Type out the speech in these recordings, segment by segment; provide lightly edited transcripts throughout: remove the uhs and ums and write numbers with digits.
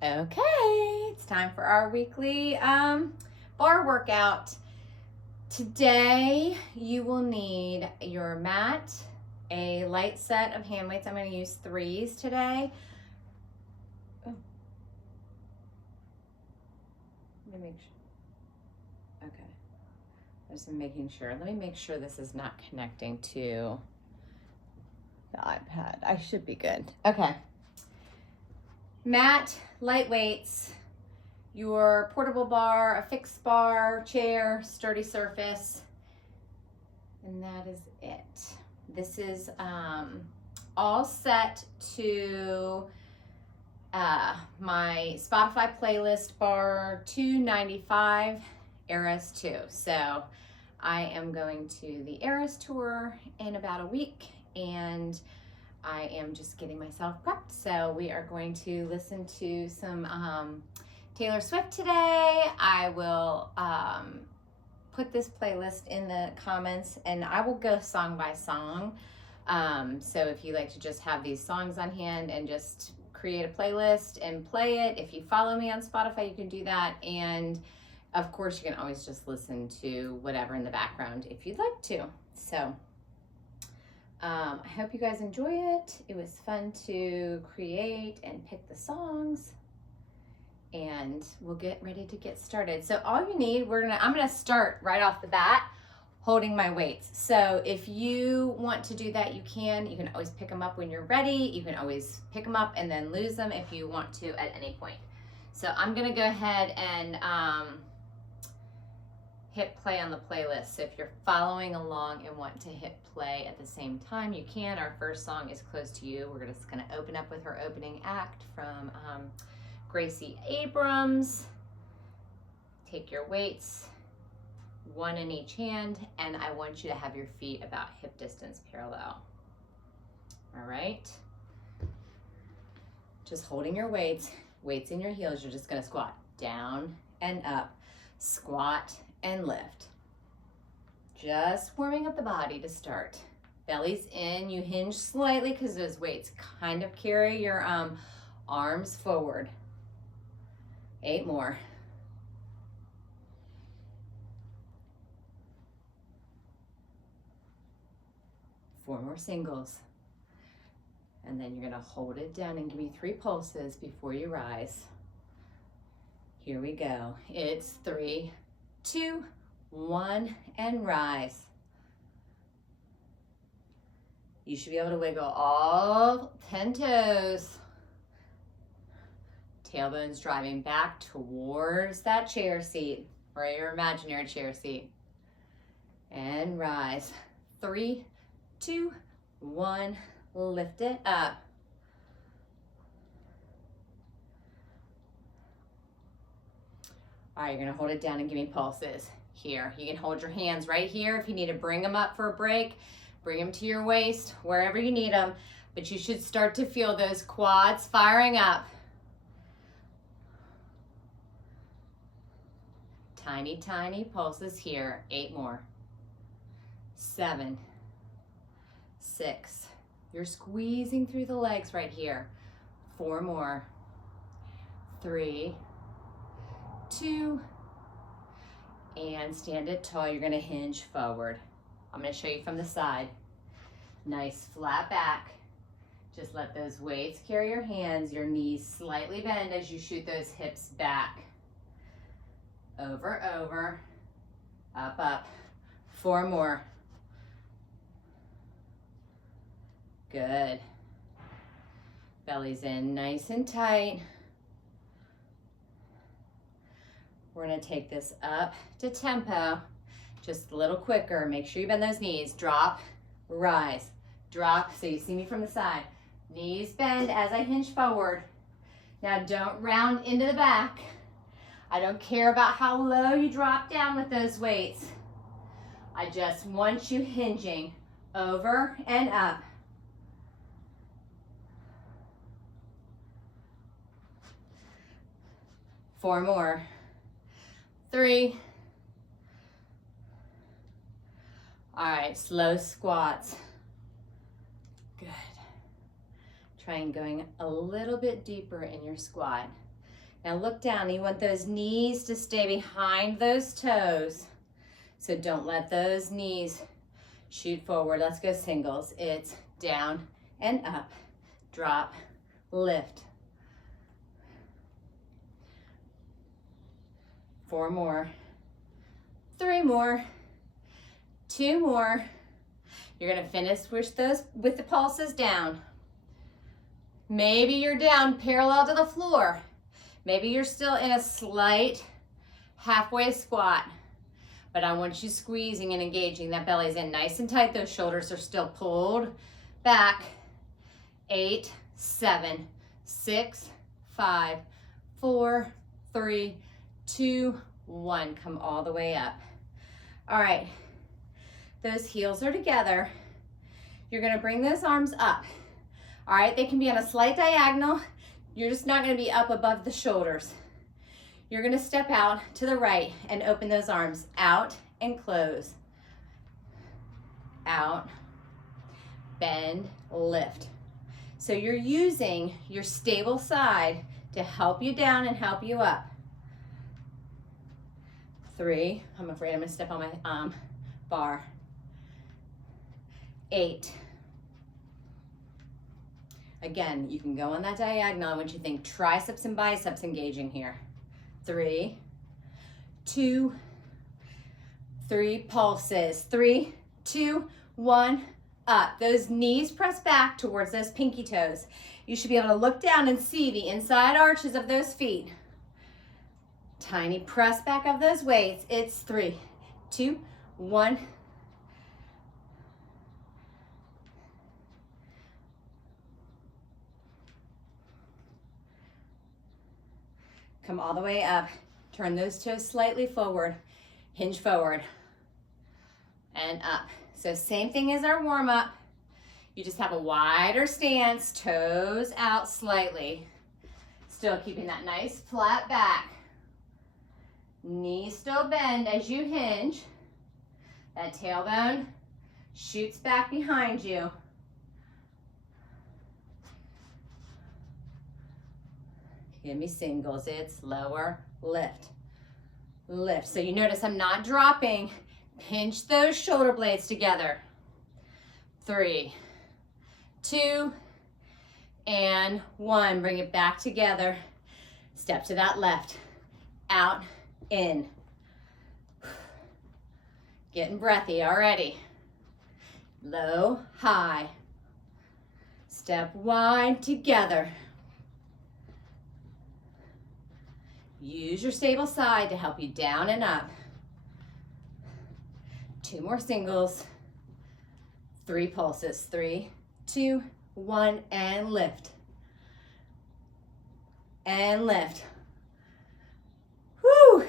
Okay, it's time for our weekly bar workout. Today, you will need your mat, a light set of hand weights. I'm going to use 3s today. Oh. Let me make sure. Okay. I'm just making sure. Let me make sure this is not connecting to the iPad. I should be good. Okay. Mat, light weights, your portable bar, a fixed bar, chair, sturdy surface, and that is it. This is all set to my Spotify playlist, bar 295, Eras 2. So I am going to the Eras tour in about a week, and I am just getting myself prepped. So we are going to listen to some Taylor Swift today. I will put this playlist in the comments, and I will go song by song. So if you like to just have these songs on hand and just create a playlist and play it, if you follow me on Spotify, you can do that. And of course, you can always just listen to whatever in the background if you'd like to. So I hope you guys enjoy it. It was fun to create and pick the songs, and we'll get ready to get started. So all you need, I'm gonna start right off the bat holding my weights. So if you want to do that, you can always pick them up when you're ready. You can always pick them up and then lose them if you want to at any point. So I'm gonna go ahead and hit play on the playlist. So if you're following along and want to hit play at the same time, you can. Our first song is Close to You. We're just going to open up with her opening act from Gracie Abrams. Take your weights, 1 in each hand, and I want you to have your feet about hip distance parallel. All right? Just holding your weights in your heels. You're just going to squat down and up, squat and lift. Just warming up the body to start. Belly's in, you hinge slightly because those weights kind of carry your arms forward. 8 more. Four more singles. And then you're gonna hold it down and give me 3 pulses before you rise. Here we go. It's 3, 2, 1, and rise. You should be able to wiggle all 10 toes. Tailbones driving back towards that chair seat or your imaginary chair seat. And rise. 3, 2, 1, lift it up. All right, you're gonna hold it down and give me pulses. Here, you can hold your hands right here. If you need to bring them up for a break, bring them to your waist, wherever you need them. But you should start to feel those quads firing up. Tiny, tiny pulses here. 8 more. 7, 6. You're squeezing through the legs right here. 4 more. 3, 2, and stand it tall. You're gonna hinge forward. I'm gonna show you from the side. Nice flat back. Just let those weights carry your hands. Your knees slightly bend as you shoot those hips back. Over, over, up, up. 4 more. Good. Belly's in nice and tight. We're gonna take this up to tempo, just a little quicker. Make sure you bend those knees. Drop, rise, drop. So you see me from the side. Knees bend as I hinge forward. Now don't round into the back. I don't care about how low you drop down with those weights. I just want you hinging over and up. Four more. 3. All right, slow squats. Good. Try and going a little bit deeper in your squat. Now look down. You want those knees to stay behind those toes. So don't let those knees shoot forward. Let's go singles. It's down and up, drop, lift. 4 more, 3 more, 2 more. You're gonna finish with the pulses down. Maybe you're down parallel to the floor. Maybe you're still in a slight halfway squat, but I want you squeezing and engaging. That belly's in nice and tight. Those shoulders are still pulled back. 8, 7, 6, 5, 4, 3, 2, 1. Come all the way up. All right, those heels are together. You're gonna bring those arms up. All right, they can be on a slight diagonal. You're just not gonna be up above the shoulders. You're gonna step out to the right and open those arms out and close. Out, bend, lift. So you're using your stable side to help you down and help you up. 3, I'm afraid I'm gonna step on my bar. 8. Again, you can go on that diagonal when you think triceps and biceps engaging here. 3, 2, 3 pulses. 3, 2, 1, up. Those knees press back towards those pinky toes. You should be able to look down and see the inside arches of those feet. Tiny press back of those weights. It's 3, 2, 1. Come all the way up. Turn those toes slightly forward. Hinge forward and up. So same thing as our warm up. You just have a wider stance, toes out slightly. Still keeping that nice flat back. Knees still bend as you hinge. That tailbone shoots back behind you. Give me singles. It's lower, lift, lift. So you notice I'm not dropping. Pinch those shoulder blades together. 3, 2, and 1. Bring it back together. Step to that left. Out, in. Getting breathy already. Low, high. Step wide together. Use your stable side to help you down and up. 2 more singles. 3 pulses. 3, 2, 1, and lift. And lift. Woo!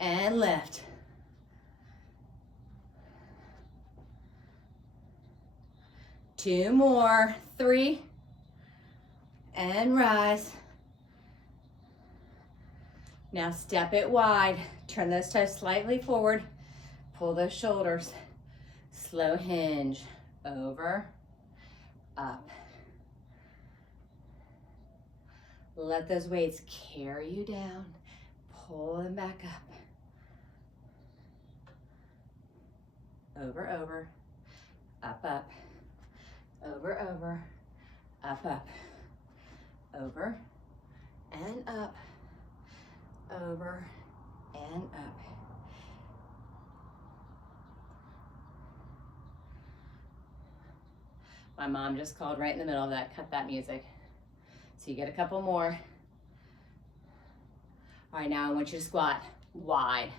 And lift. Two more. 3, and rise. Now step it wide. Turn those toes slightly forward. Pull those shoulders. Slow hinge. Over, up. Let those weights carry you down. Pull them back up. Over, over, up, up. Over, over, up, up. Over and up, over and up. My mom just called right in the middle of that, cut that music. So you get a couple more. All right, now I want you to squat wide.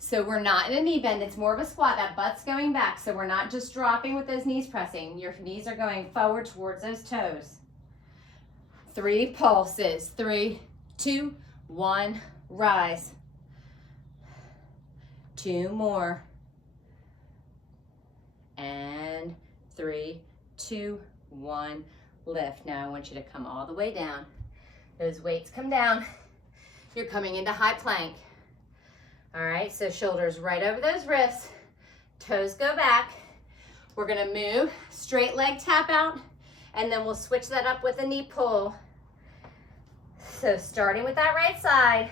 So we're not in a knee bend, it's more of a squat. That butt's going back, so we're not just dropping with those knees pressing. Your knees are going forward towards those toes. 3 pulses. 3, 2, 1, rise. 2 more. And 3, 2, 1, lift. Now I want you to come all the way down. Those weights come down. You're coming into high plank. All right, so shoulders right over those wrists. Toes go back. We're gonna move, straight leg tap out, And then we'll switch that up with a knee pull. So starting with that right side,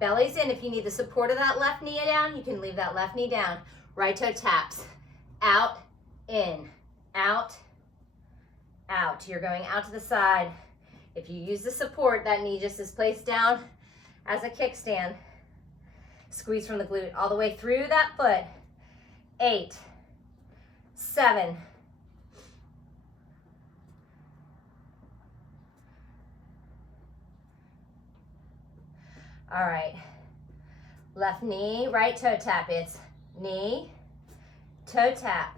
belly's in. If you need the support of that left knee down, you can leave that left knee down. Right toe taps, out, in, out, out. You're going out to the side. If you use the support, that knee just is placed down as a kickstand. Squeeze from the glute all the way through that foot. 8, 7, 8. All right. Left knee, right toe tap. It's knee, toe tap,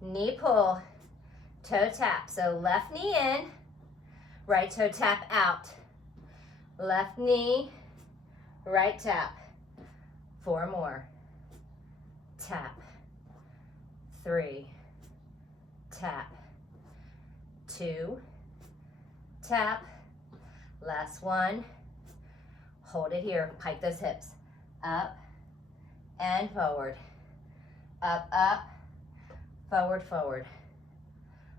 knee pull, toe tap. So left knee in, right toe tap out. Left knee, right tap. 4 more. Tap. 3. Tap. 2. Tap. Last one. Hold it here. Pike those hips. Up and forward. Up, up. Forward, forward.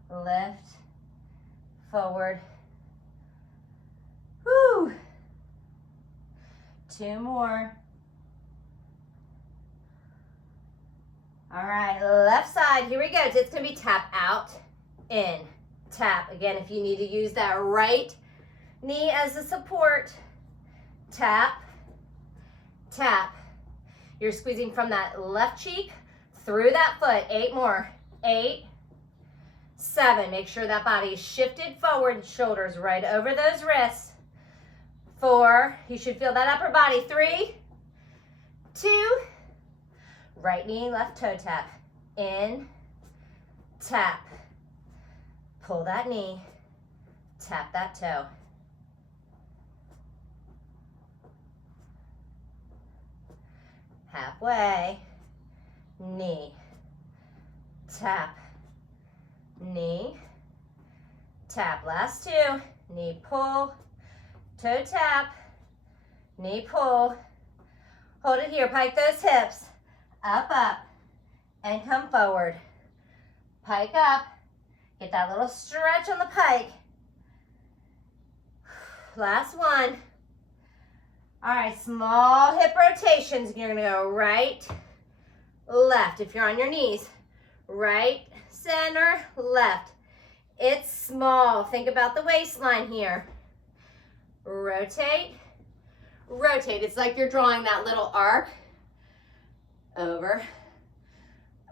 Lift. Forward. Woo! 2 more. All right, left side, here we go. It's gonna be tap out, in, tap. Again, if you need to use that right knee as a support, tap, tap. You're squeezing from that left cheek through that foot. 8 more. 8, 7. Make sure that body is shifted forward, shoulders right over those wrists. 4, you should feel that upper body. 3, 2, right knee, left toe tap. In, tap. Pull that knee, tap that toe. Halfway, knee, tap, knee, tap. Last 2, knee pull, toe tap, knee pull. Hold it here, pike those hips. Up, up, and come forward. Pike up, get that little stretch on the pike. Last one. All right, small hip rotations. You're gonna go right, left. If you're on your knees, right, center, left. It's small. Think about the waistline here. Rotate, rotate. It's like you're drawing that little arc. Over,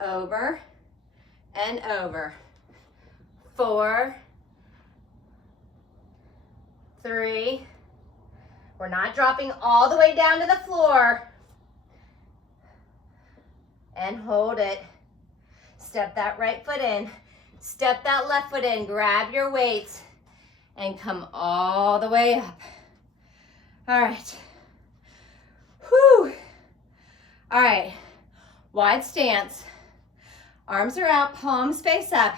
over, and over. 4, 3. We're not dropping all the way down to the floor. And hold it. Step that right foot in. Step that left foot in. Grab your weights and come all the way up. All right. Whew. All right. Wide stance. Arms are out, palms face up.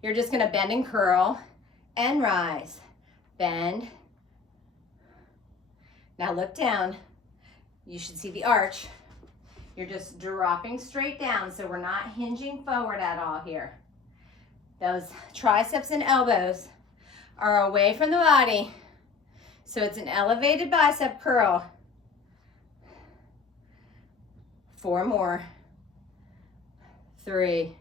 You're just gonna bend and curl and rise. Bend. Now look down. You should see the arch. You're just dropping straight down, so we're not hinging forward at all here. Those triceps and elbows are away from the body, so it's an elevated bicep curl. 4 more. 3.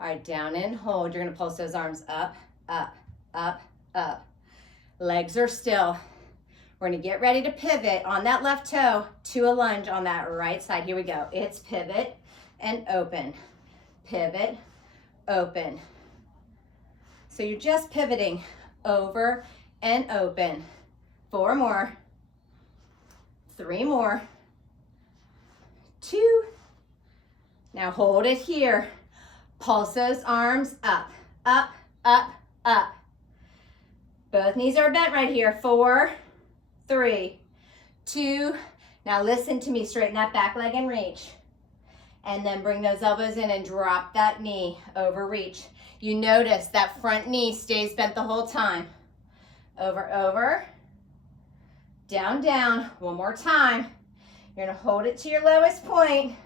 All right, down and hold. You're gonna pulse those arms up, up, up, up. Legs are still. We're gonna get ready to pivot on that left toe to a lunge on that right side. Here we go. It's pivot and open. Pivot, open. So you're just pivoting over and open. 4 more. 3 more. 2. Now hold it here. Pulse those arms up, up, up, up. Both knees are bent right here. 4, 3, 2. Now listen to me. Straighten that back leg and reach. And then bring those elbows in and drop that knee over reach. You notice that front knee stays bent the whole time. Over, over. Down, down. One more time. You're gonna hold it to your lowest point.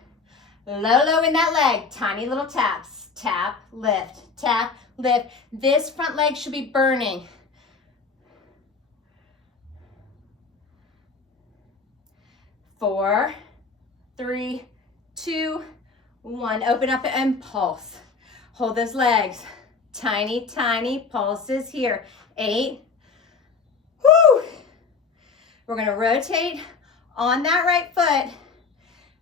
Low in that leg. Tiny little taps. Tap, lift, tap, lift. This front leg should be burning. 4, 3, 2, 1. Open up and pulse. Hold those legs. Tiny, tiny pulses here. 8. Woo! We're gonna rotate on that right foot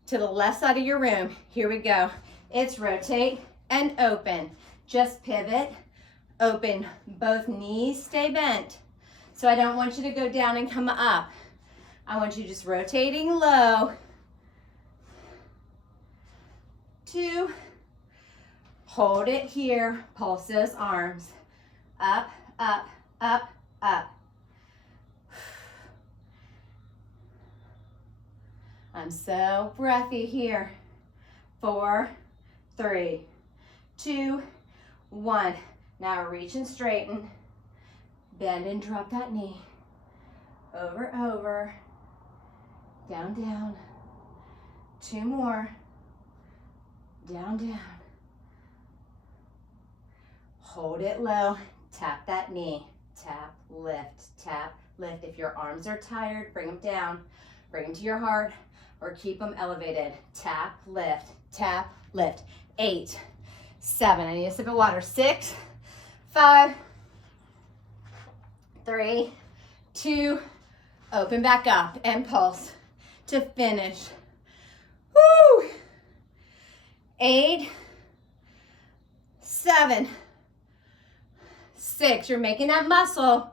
to the left side of your room. Here we go. It's rotate and open. Just pivot, open. Both knees stay bent. So I don't want you to go down and come up. I want you just rotating low. 2. Hold it here. Pulse those arms. Up, up, up, up. I'm so breathy here. 4, 3, 2, 1. Now reach and straighten. Bend and drop that knee. Over, over. Down, down. 2 more. Down, down. Hold it low. Tap that knee. Tap, lift, tap, lift. If your arms are tired, bring them down. Bring them to your heart or keep them elevated. Tap, lift, tap, lift. 8, 7. I need a sip of water. 6, 5, 3, 2. Open back up and pulse to finish. Woo! 8, 7, 6. You're making that muscle.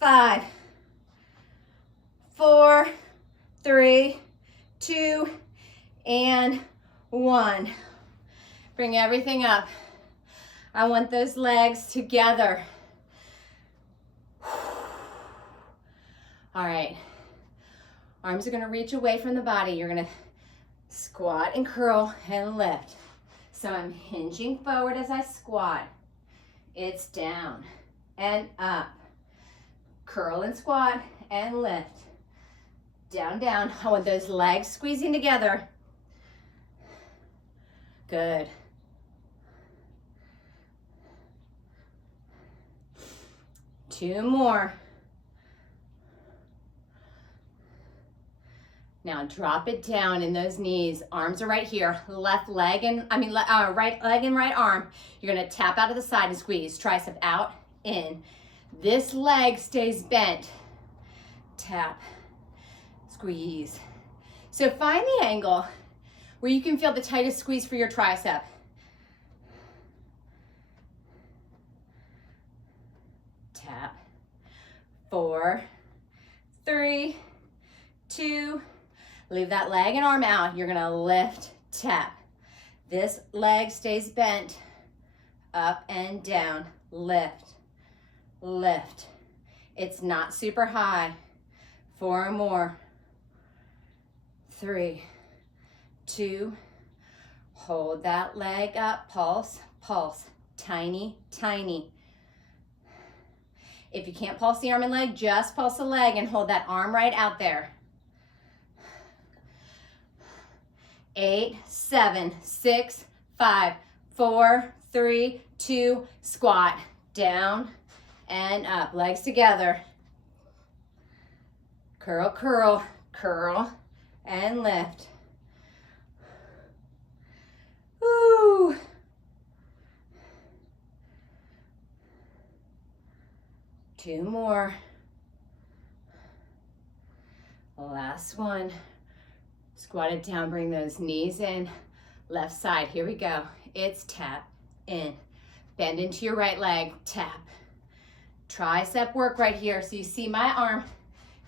5, 4, 3, 2, and 1. Bring everything up. I want those legs together. All right. Arms are going to reach away from the body. You're going to squat and curl and lift. So I'm hinging forward as I squat. It's down and up. Curl and squat and lift. Down, down. I want those legs squeezing together. Good. Two more. Now drop it down in those knees. Arms are right here. Right leg and right arm. You're gonna tap out to the side and squeeze. Tricep out, in. This leg stays bent. Tap, squeeze. So find the angle where you can feel the tightest squeeze for your tricep. Tap. 4, 3, 2. Leave that leg and arm out. You're gonna lift, tap. This leg stays bent. Up and down, lift, lift. It's not super high. 4 more. 3, 2. Hold that leg up, pulse, pulse. Tiny, tiny. If you can't pulse the arm and leg, just pulse the leg and hold that arm right out there. 8, 7, 6, 5, 4, 3, 2, squat. Down and up, legs together. Curl, curl, curl, and lift. Woo! Two more. Last one. Squat it down, bring those knees in. Left side, here we go. It's tap, in. Bend into your right leg, tap. Tricep work right here. So you see my arm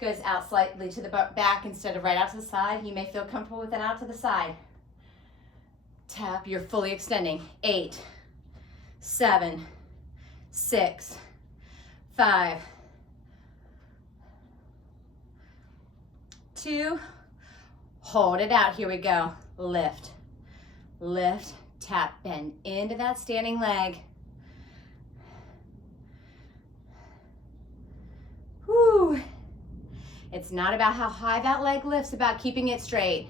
goes out slightly to the back instead of right out to the side. You may feel comfortable with it out to the side. Tap, you're fully extending. 8, 7, 6, 5, 2, hold it out. Here we go. Lift, lift, tap, bend into that standing leg. Whew. It's not about how high that leg lifts, about keeping it straight.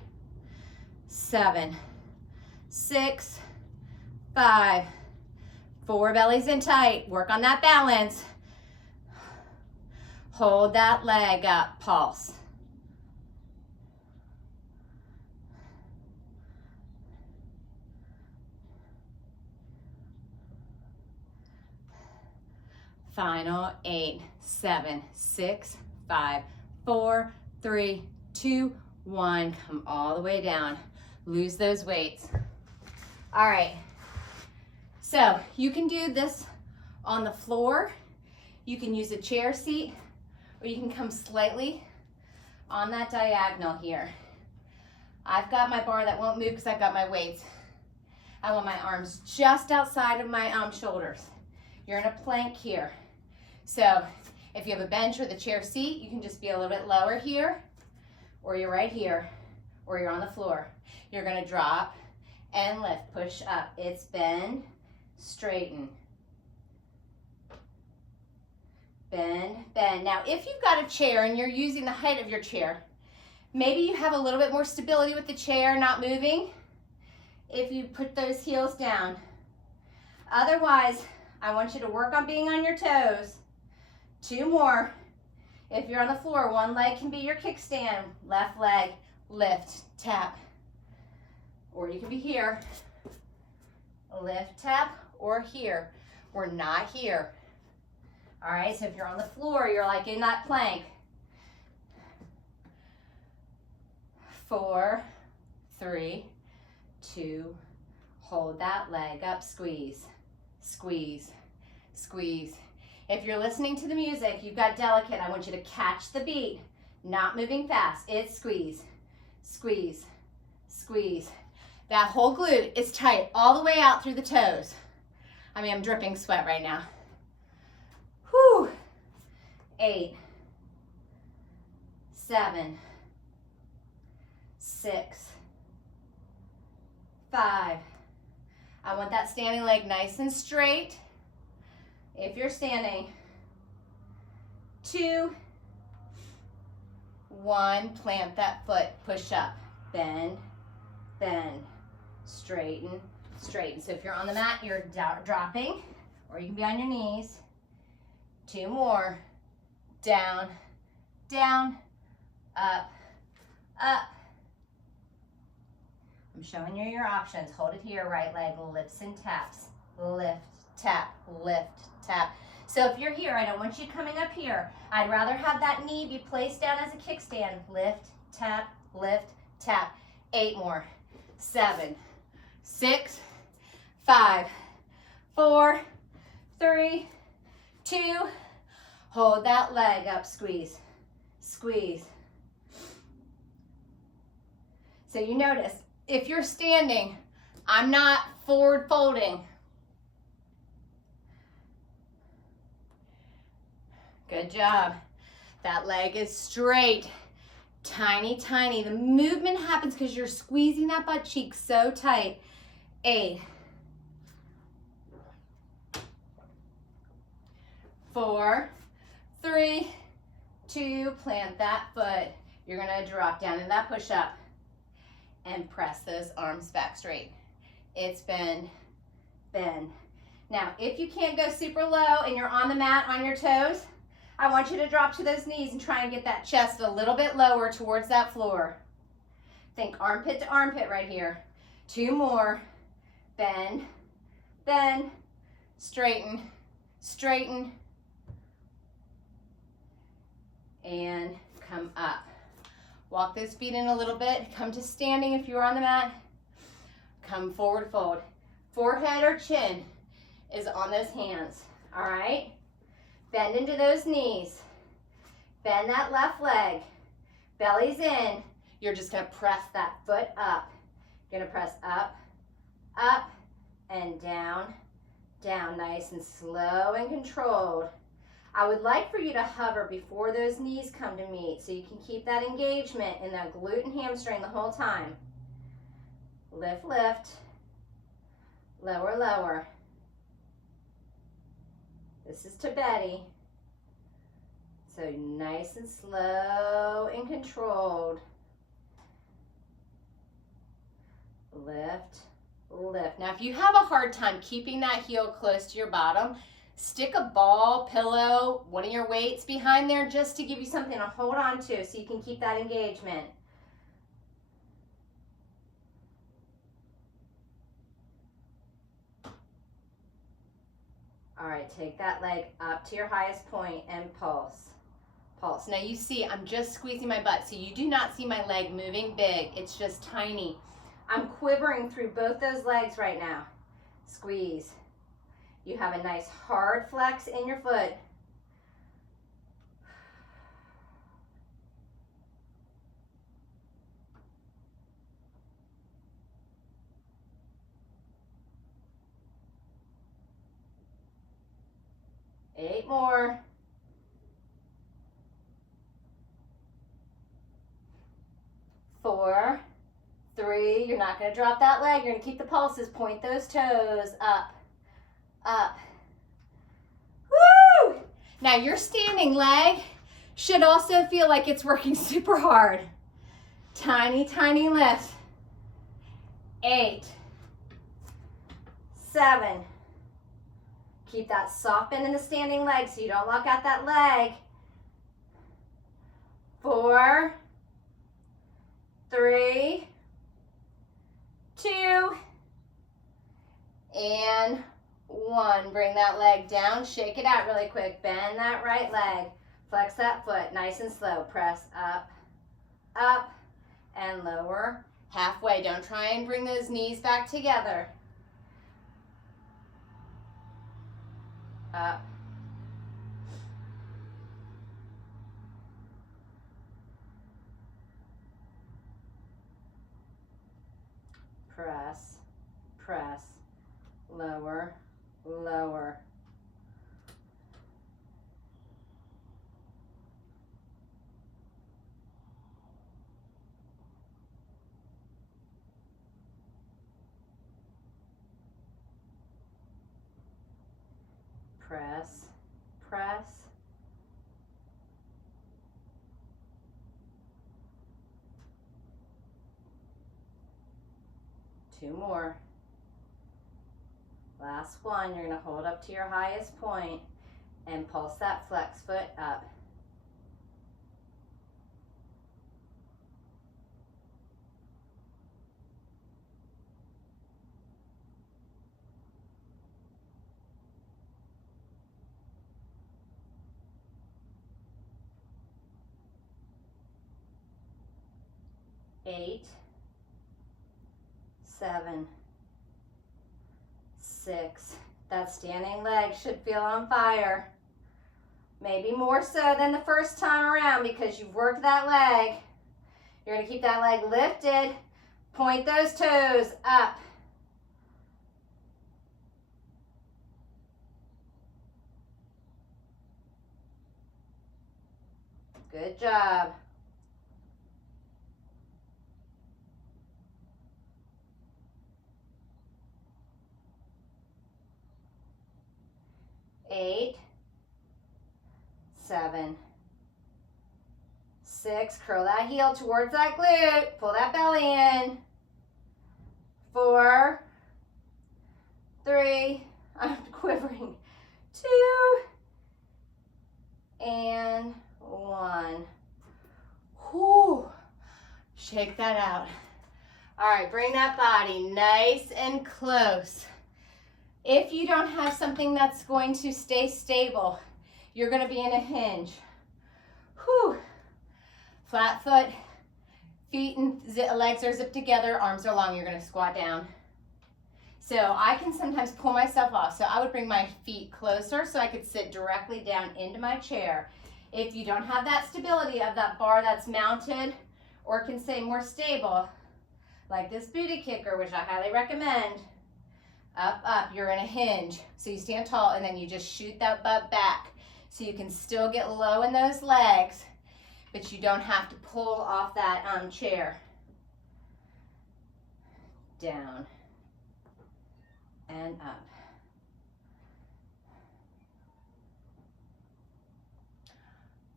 7, 6, 5, 4, bellies in tight. Work on that balance. Hold that leg up, pulse. Final 8, 7, 6, 5, 4, 3, 2, 1. Come all the way down. Lose those weights. All right. So you can do this on the floor. You can use a chair seat, or you can come slightly on that diagonal here. I've got my bar that won't move because I've got my weights. I want my arms just outside of my shoulders. You're in a plank here. So if you have a bench or the chair seat, you can just be a little bit lower here, or you're right here, or you're on the floor. You're gonna drop and lift, push up. It's bend, straighten. Bend, bend. Now, if you've got a chair and you're using the height of your chair, maybe you have a little bit more stability with the chair, not moving, if you put those heels down. Otherwise, I want you to work on being on your toes. 2 more. If you're on the floor, one leg can be your kickstand. Left leg, lift, tap. Or you can be here. Lift, tap, or here. We're not here. All right, so if you're on the floor, you're like in that plank. 4, 3, 2, hold that leg up, squeeze, squeeze, squeeze. If you're listening to the music, you've got delicate, I want you to catch the beat, not moving fast. It's squeeze, squeeze, squeeze. That whole glute is tight all the way out through the toes. I mean, I'm dripping sweat right now. Whew. 8, 7, 6, 5. I want that standing leg nice and straight. If you're standing, 2, 1, plant that foot, push up, bend, bend, straighten, straighten. So if you're on the mat, you're dropping, or you can be on your knees. 2 more, down, down, up, up. I'm showing you your options. Hold it here, right leg lifts and taps, lift, tap, lift, tap. So if you're here, I don't want you coming up here. I'd rather have that knee be placed down as a kickstand. Lift, tap, 8 more. 7, 6, 5, 4, 3, 2, hold that leg up, squeeze, squeeze. So you notice, if you're standing, I'm not forward folding. Good job. That leg is straight. Tiny, tiny. The movement happens because you're squeezing that butt cheek so tight. 8, 4, 3, 2, plant that foot. You're gonna drop down into that push-up and press those arms back straight. It's bend, bend. Now, if you can't go super low and you're on the mat on your toes, I want you to drop to those knees and try and get that chest a little bit lower towards that floor. Think armpit to armpit right here. 2 more. Bend, bend, straighten, straighten, and come up. Walk those feet in a little bit. Come to standing if you're on the mat. Come forward fold. Forehead or chin is on those hands, all right? Bend into those knees. Bend that left leg. Belly's in. You're just gonna press that foot up. You're gonna press up, up, and down, down. Nice and slow and controlled. I would like for you to hover before those knees come to meet so you can keep that engagement in that glute and hamstring the whole time. Lift, lift. Lower, lower. This is to Betty. So nice and slow and controlled. Lift, lift. Now, if you have a hard time keeping that heel close to your bottom, stick a ball, pillow, one of your weights behind there just to give you something to hold on to so you can keep that engagement. All right, take that leg up to your highest point and pulse. Pulse. Now you see I'm just squeezing my butt, so you do not see my leg moving big. It's just tiny. I'm quivering through both those legs right now. Squeeze. You have a nice hard flex in your foot. Eight more. 4, 3, you're not gonna drop that leg, you're gonna keep the pulses, point those toes up, up. Woo! Now your standing leg should also feel like it's working super hard. Tiny, tiny lift. 8, 7, keep that soft bend in the standing leg so you don't lock out that leg. 4, 3, 2, and 1. Bring that leg down, shake it out really quick. Bend that right leg, flex that foot, nice and slow. Press up, up, and lower. Halfway, don't try and bring those knees back together. Up. Press, press, lower, lower. Press, press. Two more. Last one, you're gonna hold up to your highest point and pulse that flex foot up. Eight, 7, 6. That standing leg should feel on fire. Maybe more so than the first time around because you've worked that leg. You're going to keep that leg lifted. Point those toes up. Good job. Eight, 7, 6, curl that heel towards that glute, pull that belly in. 4, 3, I'm quivering. 2, and 1. Whew. Shake that out. All right, bring that body nice and close. If you don't have something that's going to stay stable, you're going to be in a hinge. Whew. Flat foot, feet and legs are zipped together, arms are long, you're going to squat down. So I can sometimes pull myself off. So I would bring my feet closer so I could sit directly down into my chair. If you don't have that stability of that bar that's mounted or can stay more stable, like this booty kicker, which I highly recommend, up, up, you're in a hinge. So you stand tall and then you just shoot that butt back so you can still get low in those legs, but you don't have to pull off that chair. Down and up.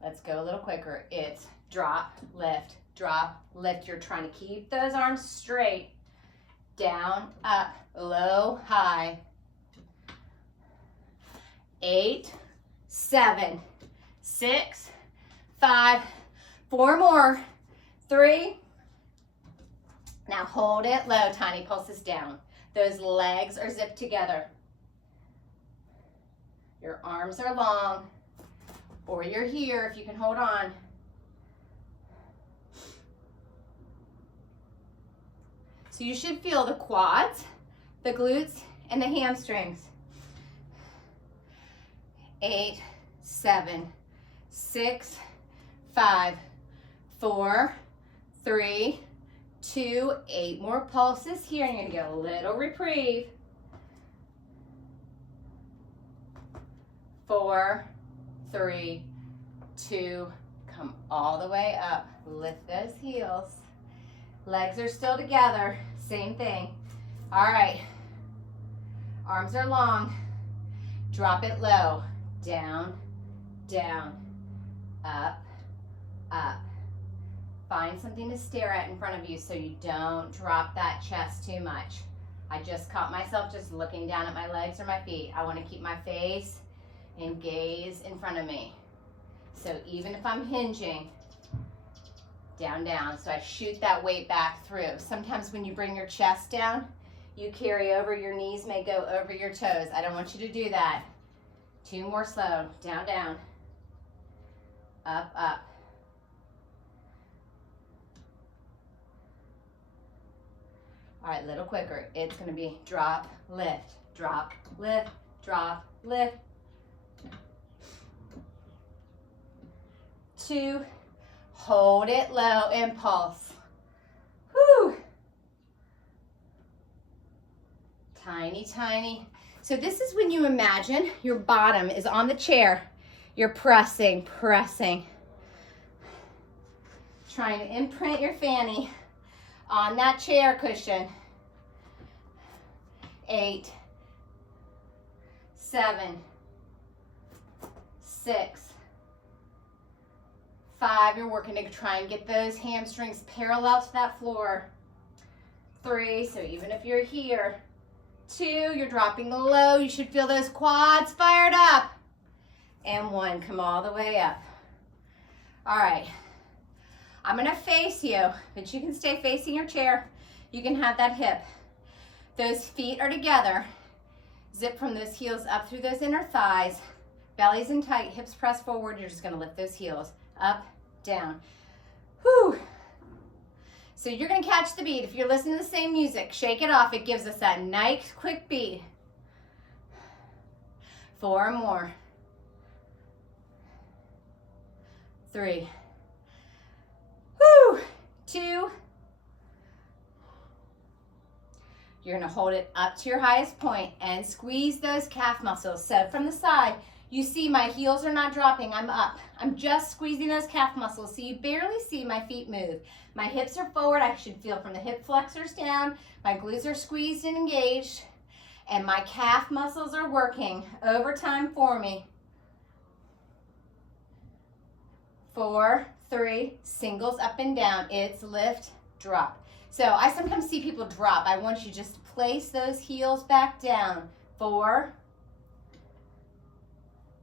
Let's go a little quicker. It's drop, lift, drop, lift. You're trying to keep those arms straight. down, up, low, high. 8, 7, 6, 5, 4 more, 3. Now hold it low, tiny pulses down. Those legs are zipped together. Your arms are long, or you're here if you can hold on. So you should feel the quads, the glutes, and the hamstrings. 8, 7, 6, 5, 4, 3, 2, 8 more pulses here. You're gonna get a little reprieve. 4, 3, 2, come all the way up. Lift those heels. Legs are still together, same thing. All right, arms are long. Drop it low, down, down, up, up. Find something to stare at in front of you so you don't drop that chest too much. I just caught myself just looking down at my legs or my feet. I want to keep my face and gaze in front of me. So even if I'm hinging, down, down. So I shoot that weight back through. Sometimes when you bring your chest down, you carry over, your knees may go over your toes. I don't want you to do that. 2 more slow, down, down, up, up. All right, a little quicker. It's gonna be drop, lift, drop, lift, drop, lift. 2, hold it low, impulse. Whew. Tiny, tiny. So this is when you imagine your bottom is on the chair. You're pressing, pressing. Trying to imprint your fanny on that chair cushion. 8, 7, 6, 5, you're working to try and get those hamstrings parallel to that floor. 3, so even if you're here. 2, you're dropping low. You should feel those quads fired up. And 1, come all the way up. All right, I'm gonna face you, but you can stay facing your chair. You can have that hip. Those feet are together. Zip from those heels up through those inner thighs. Belly's in tight, hips press forward. You're just gonna lift those heels up, down. Whew. So you're gonna catch the beat. If you're listening to the same music, shake it off. It gives us that nice, quick beat. 4 more. 3. Whew. 2. You're gonna hold it up to your highest point and squeeze those calf muscles. So from the side, you see my heels are not dropping, I'm up. I'm just squeezing those calf muscles so you barely see my feet move. My hips are forward, I should feel from the hip flexors down, my glutes are squeezed and engaged, and my calf muscles are working overtime for me. 4, 3, singles up and down. It's lift, drop. So I sometimes see people drop. I want you just to place those heels back down. 4,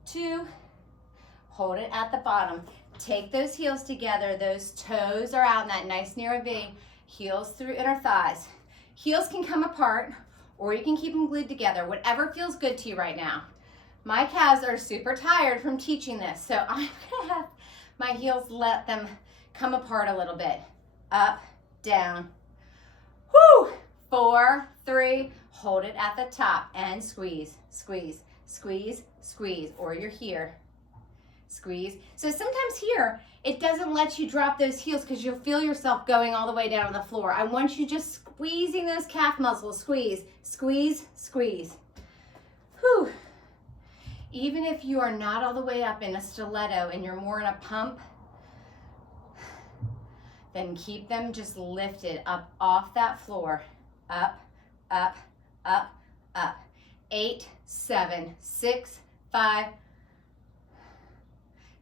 2, hold it at the bottom. Take those heels together. Those toes are out in that nice narrow V. Heels through inner thighs. Heels can come apart or you can keep them glued together. Whatever feels good to you right now. My calves are super tired from teaching this, so I'm gonna have my heels let them come apart a little bit. Up, down. Whoo! 4, 3, hold it at the top and squeeze, squeeze, squeeze, squeeze, or you're here. Squeeze. So sometimes here, it doesn't let you drop those heels because you'll feel yourself going all the way down to the floor. I want you just squeezing those calf muscles. Squeeze, squeeze, squeeze. Whew. Even if you are not all the way up in a stiletto and you're more in a pump, then keep them just lifted up off that floor. Up, up, up, up. 8, 7, 6, 5.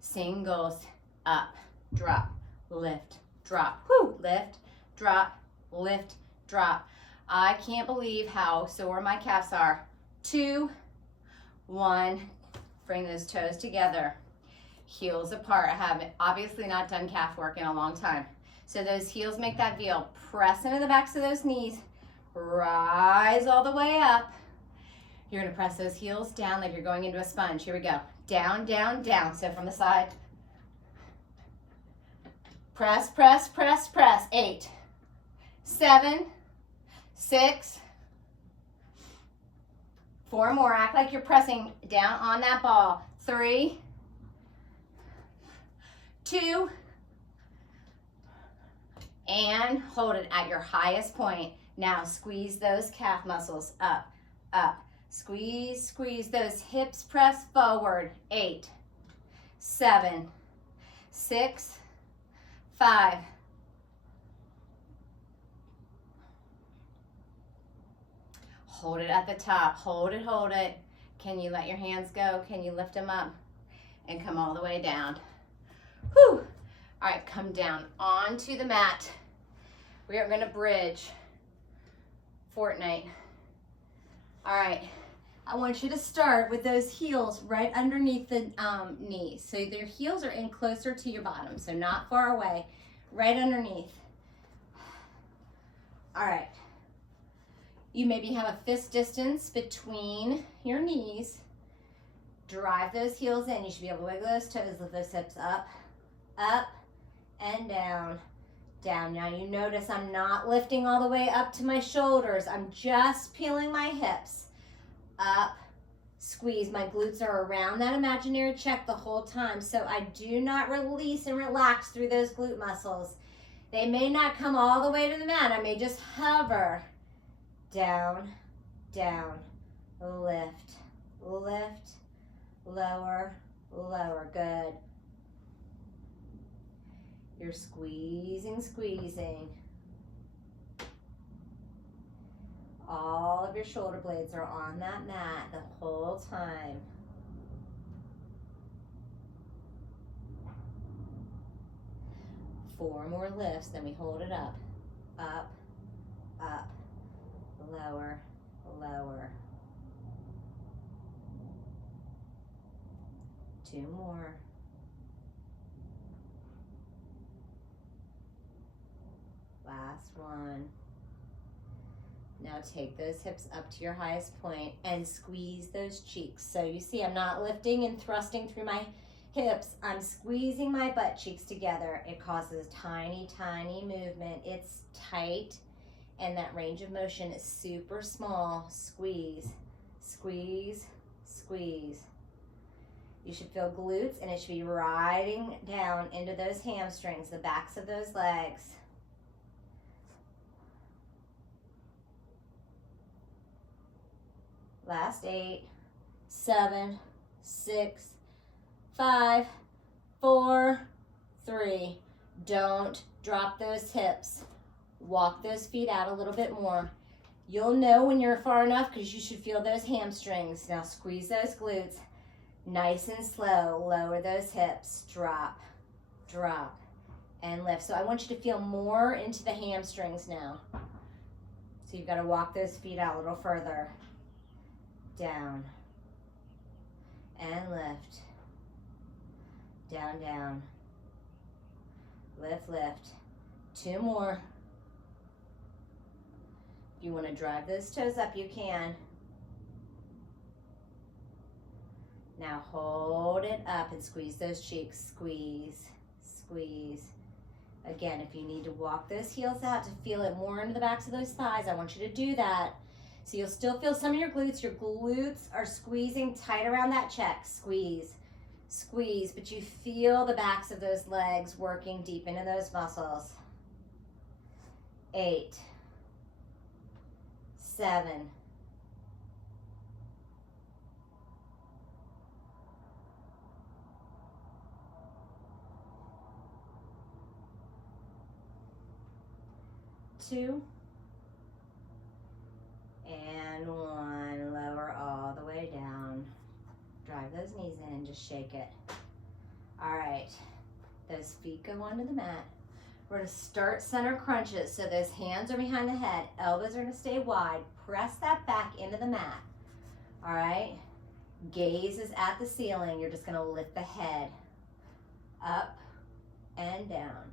Singles, up, drop, lift, drop. Whoo, lift, drop, lift, drop. I can't believe how sore my calves are. 2, 1, bring those toes together. Heels apart. I have obviously not done calf work in a long time. So those heels make that V. Press into the backs of those knees. Rise all the way up. You're gonna press those heels down like you're going into a sponge. Here we go. Down, down, down. So from the side. Press, press, press, press. 8, 7, 6, 4 more. Act like you're pressing down on that ball. 3, 2, and hold it at your highest point. Now squeeze those calf muscles up, up. Squeeze, squeeze those hips, press forward. 8, 7, 6, 5. Hold it at the top. Hold it, hold it. Can you let your hands go? Can you lift them up? And come all the way down. Whew. All right, come down onto the mat. We are going to bridge Fortnite. All right, I want you to start with those heels right underneath the knees. So your heels are in closer to your bottom, so not far away, right underneath. All right. You maybe have a fist distance between your knees. Drive those heels in. You should be able to wiggle those toes, lift those hips up, up, and down, down. Now you notice I'm not lifting all the way up to my shoulders. I'm just peeling my hips up, squeeze. My glutes are around that imaginary check the whole time, so I do not release and relax through those glute muscles. They may not come all the way to the mat. I may just hover. Down, down, lift, lift, lower, lower. Good. You're squeezing, squeezing. All of your shoulder blades are on that mat the whole time. Four more lifts, then we hold it up, up, up. Lower, lower. 2 more. Last one. Now take those hips up to your highest point and squeeze those cheeks. So you see I'm not lifting and thrusting through my hips. I'm squeezing my butt cheeks together. It causes tiny, tiny movement. It's tight. And that range of motion is super small. Squeeze, squeeze, squeeze. You should feel glutes, and it should be riding down into those hamstrings, the backs of those legs. Last 8, 7, 6, 5, 4, 3. Don't drop those hips. Walk those feet out a little bit more. You'll know when you're far enough because you should feel those hamstrings. Now squeeze those glutes. Nice and slow. Lower those hips. Drop, drop, and lift. So I want you to feel more into the hamstrings now. So you've got to walk those feet out a little further. Down. And lift. Down, down. Lift, lift. 2 more. If you want to drive those toes up, you can. Now hold it up and squeeze those cheeks. Squeeze, squeeze. Again, if you need to walk those heels out to feel it more into the backs of those thighs, I want you to do that. So you'll still feel some of your glutes. Your glutes are squeezing tight around that check. Squeeze, squeeze, but you feel the backs of those legs working deep into those muscles. 8, 7, 2, and 1. Lower all the way down. Drive those knees in, just shake it. All right, those feet go onto the mat. We're gonna start center crunches. So those hands are behind the head, elbows are gonna stay wide. Press that back into the mat. All right, gaze is at the ceiling. You're just gonna lift the head up and down.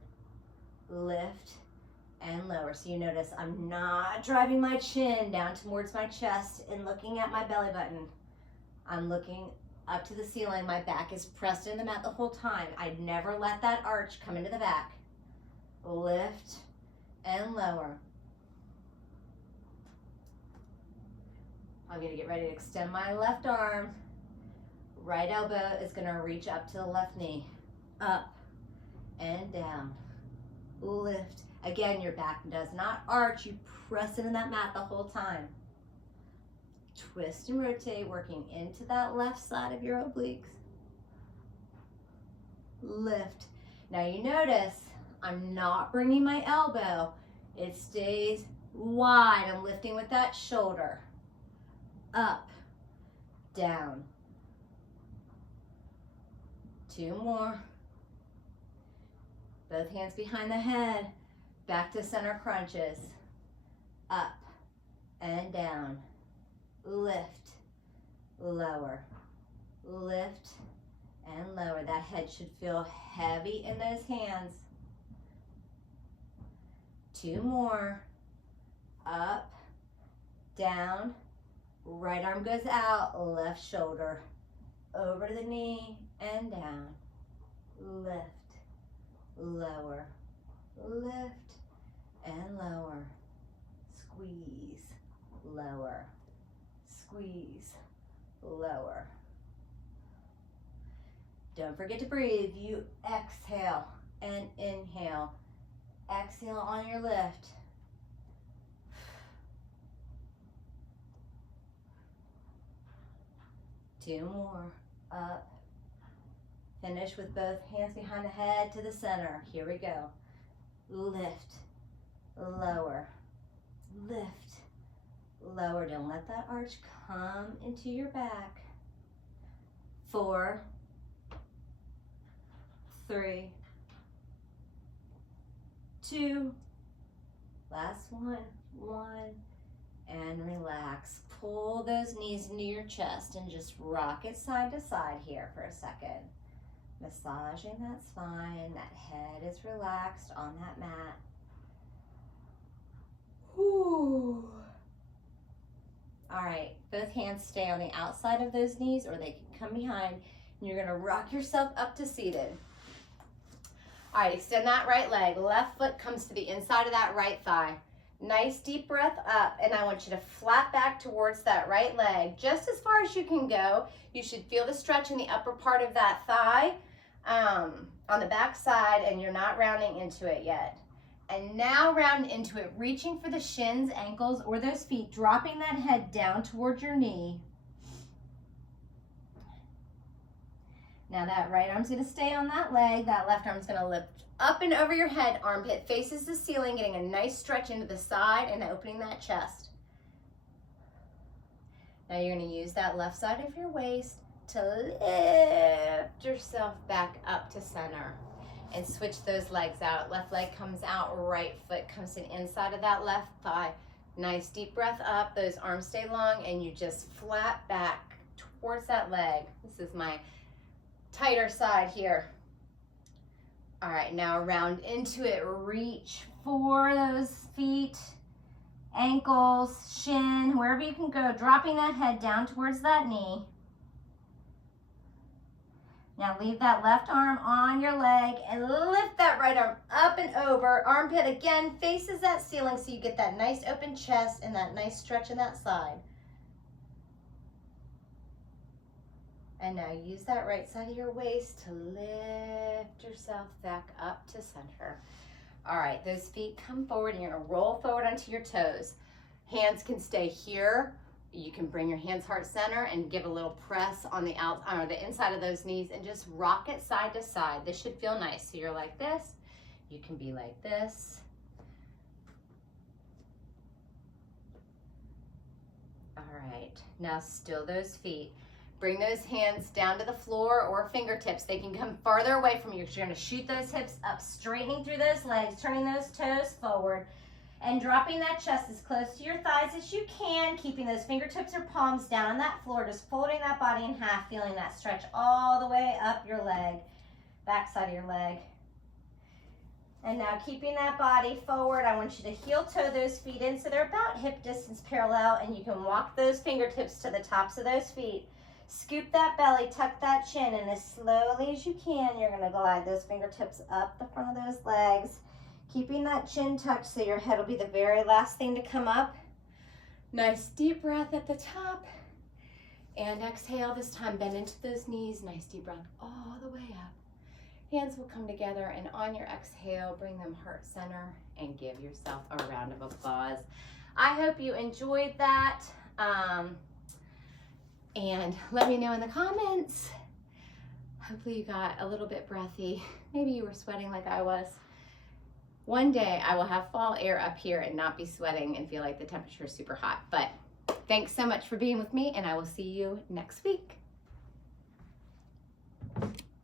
Lift and lower. So you notice I'm not driving my chin down towards my chest and looking at my belly button. I'm looking up to the ceiling. My back is pressed in the mat the whole time. I'd never let that arch come into the back. Lift and lower. I'm going to get ready to extend my left arm. Right elbow is going to reach up to the left knee. Up and down. Lift. Again, your back does not arch. You press into that mat the whole time. Twist and rotate, working into that left side of your obliques. Lift. Now you notice I'm not bringing my elbow. It stays wide. I'm lifting with that shoulder. Up, down. 2 more. Both hands behind the head. Back to center crunches. Up and down. Lift, lower, lift and lower. That head should feel heavy in those hands. 2 more. Up, down. Right arm goes out, left shoulder over to the knee and down. Lift, lower, lift and lower. Squeeze, lower, squeeze, lower. Don't forget to breathe. You exhale and inhale. Exhale on your lift. Two more. Up. Finish with both hands behind the head to the center. Here we go. Lift, lower, lift, lower. Don't let that arch come into your back. 4, 3, 2, last one, 1, and relax. Pull those knees into your chest and just rock it side to side here for a second. Massaging that spine, that head is relaxed on that mat. Whew. All right, both hands stay on the outside of those knees or they can come behind. And you're gonna rock yourself up to seated. All right, extend that right leg. Left foot comes to the inside of that right thigh. Nice deep breath up, and I want you to flat back towards that right leg, just as far as you can go. You should feel the stretch in the upper part of that thigh on the back side, and you're not rounding into it yet. And now round into it, reaching for the shins, ankles, or those feet, dropping that head down towards your knee. Now that right arm's gonna stay on that leg, that left arm's gonna lift up and over your head, armpit faces the ceiling, getting a nice stretch into the side and opening that chest. Now you're gonna use that left side of your waist to lift yourself back up to center and switch those legs out. Left leg comes out, right foot comes to the inside of that left thigh. Nice deep breath up, those arms stay long, and you just flat back towards that leg. This is my tighter side here. All right, now round into it, reach for those feet, ankles, shin, wherever you can go, dropping that head down towards that knee. Now leave that left arm on your leg and lift that right arm up and over. Armpit again faces that ceiling so you get that nice open chest and that nice stretch in that side. And now use that right side of your waist to lift yourself back up to center. All right, those feet come forward and you're gonna roll forward onto your toes. Hands can stay here. You can bring your hands heart center and give a little press on the the inside of those knees and just rock it side to side. This should feel nice. So you're like this, you can be like this. All right, now still those feet. Bring those hands down to the floor or fingertips. They can come farther away from you. You're gonna shoot those hips up, straightening through those legs, turning those toes forward, and dropping that chest as close to your thighs as you can, keeping those fingertips or palms down on that floor, just folding that body in half, feeling that stretch all the way up your leg, back side of your leg. And now keeping that body forward, I want you to heel toe those feet in so they're about hip distance parallel, and you can walk those fingertips to the tops of those feet. Scoop that belly, tuck that chin, and as slowly as you can, you're gonna glide those fingertips up the front of those legs, keeping that chin tucked so your head will be the very last thing to come up. Nice deep breath at the top. And exhale, this time bend into those knees. Nice deep breath all the way up. Hands will come together, and on your exhale, bring them heart center and give yourself a round of applause. I hope you enjoyed that. And let me know in the comments. Hopefully you got a little bit breathy. Maybe you were sweating like I was. One day I will have fall air up here and not be sweating and feel like the temperature is super hot. But thanks so much for being with me, and I will see you next week.